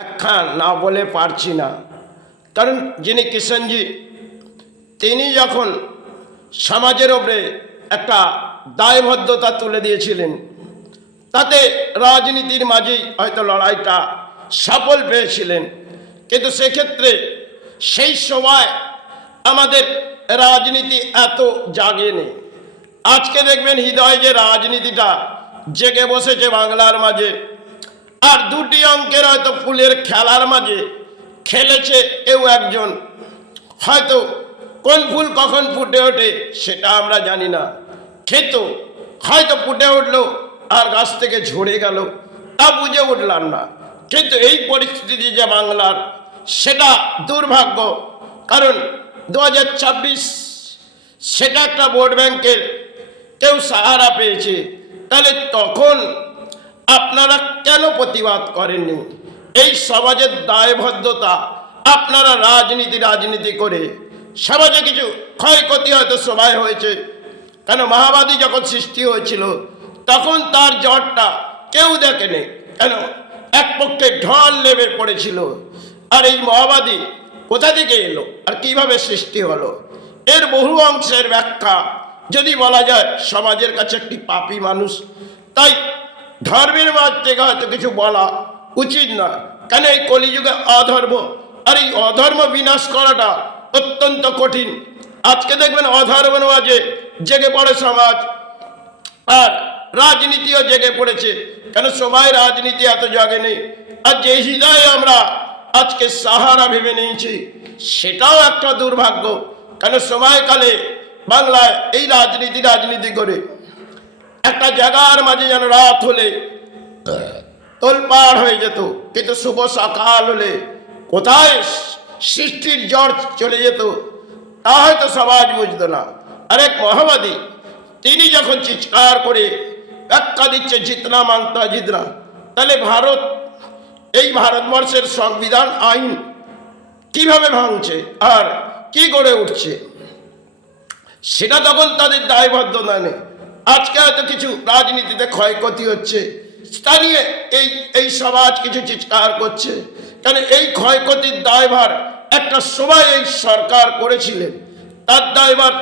ব্যাখ্যা না বলে পারছি না, কারণ যিনি কিষাণজি তিনি যখন সমাজের ওপরে একটা দায়বদ্ধতা তুলে দিয়েছিলেন, তাতে রাজনীতির মাঝেই হয়তো লড়াইটা সফল পেয়েছিলেন। কিন্তু সেক্ষেত্রে সেই সময় আমাদের রাজনীতি এত জাগেনি। আজকে দেখবেন হৃদয় যে রাজনীতিটা জেগে বসেছে বাংলার মাঝে, আর দুটি অঙ্কের হয়তো ফুলের খেলার মাঝে খেলেছে কেউ একজন। হয়তো কোন ফুল কখন ফুটে ওঠে সেটা আমরা জানি না, কিন্তু হয়তো ফুটে উঠলো আর গাছ থেকে ঝরে গেল, তা বুঝে উঠলাম না। কিন্তু এই পরিস্থিতি যে বাংলার, সেটা দুর্ভাগ্য। কারণ 2026 সেটা একটা ভোট ব্যাংকের কেউ সাহারা পেয়েছে। তাহলে তখন আপনারা কেন প্রতিবাদ করেননি? এই সমাজের দায়বদ্ধতা, আপনারা রাজনীতি করে সমাজে কিছু ক্ষয়ক্ষতি হয়তো সবাই হয়েছে। কেন মাওবাদী যখন সৃষ্টি হয়েছিল তখন তার জটটা কেউ দেখেনি, কেন এক পক্ষে ঢল নেমে পড়েছিল। আর এই মাওবাদী কোথা থেকে এলো আর কিভাবে সৃষ্টি হলো, এর বহু অংশের ব্যাখ্যা যদি বলা যায়, সমাজের কাছে একটি পাপী মানুষ, তাই ধর্মের মাঝ থেকে হয়তো কিছু বলা উচিত না। কেন এই কলিযুগে অধর্ম, আর এই অধর্ম বিনাশ করাটা অত্যন্ত কঠিন। আজকে দেখবেন অধর্মের মাঝে জেগে পড়ে সমাজ, আর রাজনীতিও জেগে পড়েছে। কেন সবাই রাজনীতি এত জাগেনি। আর যে হৃদয়ে আমরা আজকে সাহারা ভেবে নিয়েছি, সেটাও একটা দুর্ভাগ্য। কেন সময়কালে বাংলায় এই রাজনীতি করে একটা জায়গার মাঝে যেন রাত হলে তোলপাড় হয়ে যেত, কিন্তু শুভ সকাল হলে কোথায় সৃষ্টির জ্বর চলে যেত তা হয়তো সমাজ বুঝত না। আরেক মাওবাদী তিনি যখন চিৎকার করে ব্যাখ্যা দিচ্ছে জিতনা মাংতা জিতনা, তাহলে এই ভারতবর্ষের সংবিধান আইন কিভাবে ভাঙছে আর কি গড়ে উঠছে, সেটা তখন তাদের দায়বদ্ধতা নেই। আজকে হয়তো কিছু রাজনীতিতে ক্ষয়ক্ষতি হচ্ছে, স্থানীয় এই সমাজ কিছু চিৎকার করছে। কারণ এই ক্ষয়ক্ষতির দায়ভার একটা সময় এই সরকার করেছিলেন, তার দায়ভার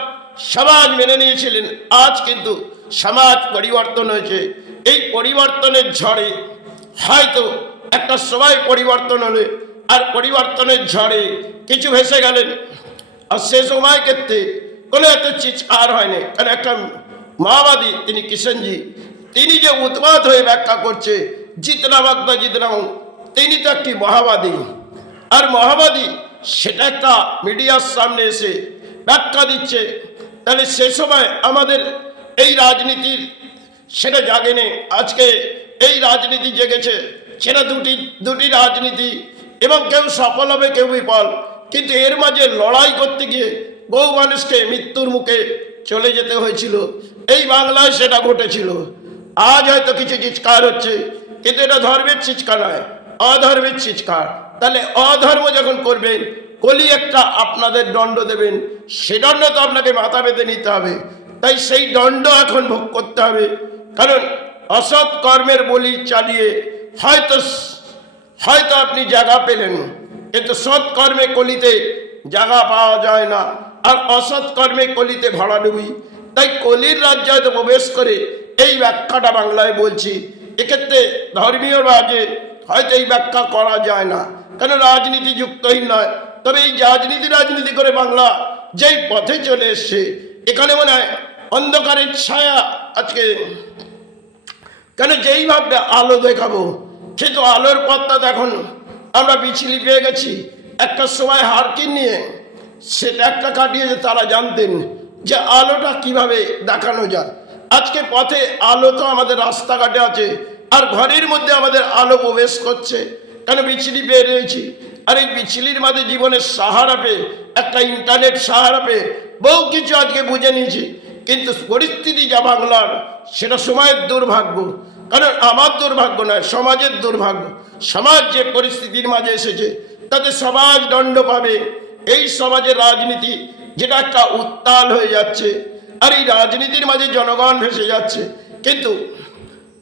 সমাজ মেনে নিয়েছিলেন। আজ কিন্তু সমাজ পরিবর্তন হয়েছে, এই পরিবর্তনের ঝড়ে হয়তো একটা সময় পরিবর্তন হলে, আর পরিবর্তনের ঝড়ে কিছু ভেসে গেলেন। আর সে সময় ক্ষেত্রে কোনো এত চিৎকার হয়নি। কারণ একটা মাওবাদী তিনি কিষাণজি, তিনি যে উন্মাদ হয়ে ব্যাখ্যা করছে জিতনা বাগদা জিতনা, তিনি তো একটি মাওবাদী। আর মাওবাদী সেটা একটা মিডিয়ার সামনে এসে ব্যাখ্যা দিচ্ছে। তাহলে সে সময় আমাদের এই রাজনীতির সেটা জাগেনি। আজকে এই রাজনীতি জেগেছে, সেটা দুটি রাজনীতি, এবং কেউ সফল হবে কেউ বিফল। কিন্তু এর মাঝে লড়াই করতে গিয়ে বহু মানুষকে মৃত্যুর মুখে চলে যেতে হয়েছিল। এই বাংলায় সেটা ঘটেছিল। আজ হয়তো কিছু চিৎকার হচ্ছে, কিন্তু এটা ধর্মের চিৎকার নয়, অধর্মের চিৎকার। তাহলে অধর্ম যখন করবেন, কলি একটা আপনাদের দণ্ড দেবেন, সে দণ্ড তো আপনাকে মাথা পেতে নিতে হবে। তাই সেই দণ্ড এখন ভোগ করতে হবে। কারণ অসৎ কর্মের বলি চালিয়ে হয়তো আপনি জায়গা পেলেন, কিন্তু সৎ কর্মে কলিতে জায়গা পাওয়া যায় না, আর অসৎ কর্মে কলিতে ভরাডুবি। তাই কলির রাজ্যে হয়তো প্রবেশ করে এই ব্যাখ্যাটা বাংলায় বলছি। এক্ষেত্রে ধর্মীয় রাজে হয়তো এই ব্যাখ্যা করা যায় না, কারণ রাজনীতি যুক্তহীন নয়। তবে এই রাজনীতি করে বাংলা যেই পথে চলে এসছে, এখানে মনে হয় অন্ধকারের ছায়া আজকে। কেন যেইভাবে আলো দেখাবো, কিন্তু আলোর পথটা এখন আমরা বিছিলি পেয়ে গেছি। একটা সময় হারকিন নিয়ে সেটা একটা কাটিয়েছে, তারা জানতেন যে আলোটা কিভাবে দেখানো যায়। আজকে পথে আলো তো আমাদের রাস্তাঘাটে আছে, আর ঘরের মধ্যে আমাদের আলো প্রবেশ করছে। কেন বিছিলি পেয়ে রয়েছি, আর এই বিছিলির মাঝে জীবনের সাহারা পেয়ে, একটা ইন্টারনেট সাহারা পেয়ে বহু কিছু আজকে বুঝে নিয়েছি। কিন্তু পরিস্থিতি যা বাংলার, সেটা সময়ের দুর্ভাগ্য। কারণ আমার দুর্ভাগ্য নয়, সমাজের দুর্ভাগ্য। সমাজ যে পরিস্থিতির মাঝে এসেছে, তাতে সমাজ দণ্ড পাবে। এই সমাজের রাজনীতি যেটা একটা উত্তাল হয়ে যাচ্ছে, আর এই রাজনীতির মাঝে জনগণ ভেসে যাচ্ছে। কিন্তু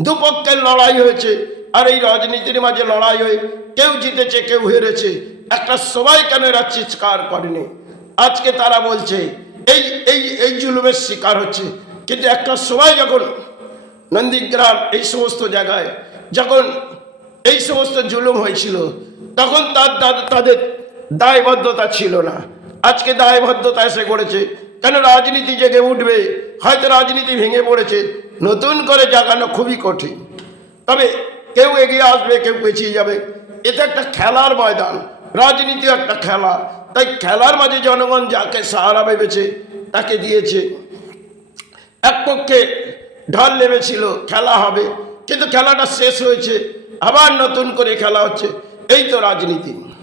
দুপক্ষের লড়াই হয়েছে, আর এই রাজনীতির মাঝে লড়াই হয়ে কেউ জিতেছে কেউ হেরেছে, একটা সবাই কেন এরা চিৎকার করেনি? আজকে তারা বলছে এই এই এই জুলুমের শিকার হচ্ছে, কিন্তু একটা সবাই যখন নন্দীগ্রাম এই সমস্ত জায়গায় যখন এই সমস্ত জুলুম হয়েছিল তখন তাদের দায়বদ্ধতা ছিল না। আজকে দায়বদ্ধতা এসে করেছে, কেন রাজনীতি জেগে উঠবে, হয়তো রাজনীতি ভেঙে পড়েছে, নতুন করে জাগানো খুবই কঠিন। তবে কেউ এগিয়ে আসবে, কেউ পিছিয়ে যাবে, এটা একটা খেলার ময়দান, রাজনীতি একটা খেলা। তাই খেলার মাঝে জনগণ যাকে সাহারা ভেবেছে তাকে দিয়েছে। এক পক্ষে ঢল নেমেছিল খেলা হবে, কিন্তু খেলাটা শেষ হয়েছে, আবার নতুন করে খেলা হচ্ছে। এই তো রাজনীতি।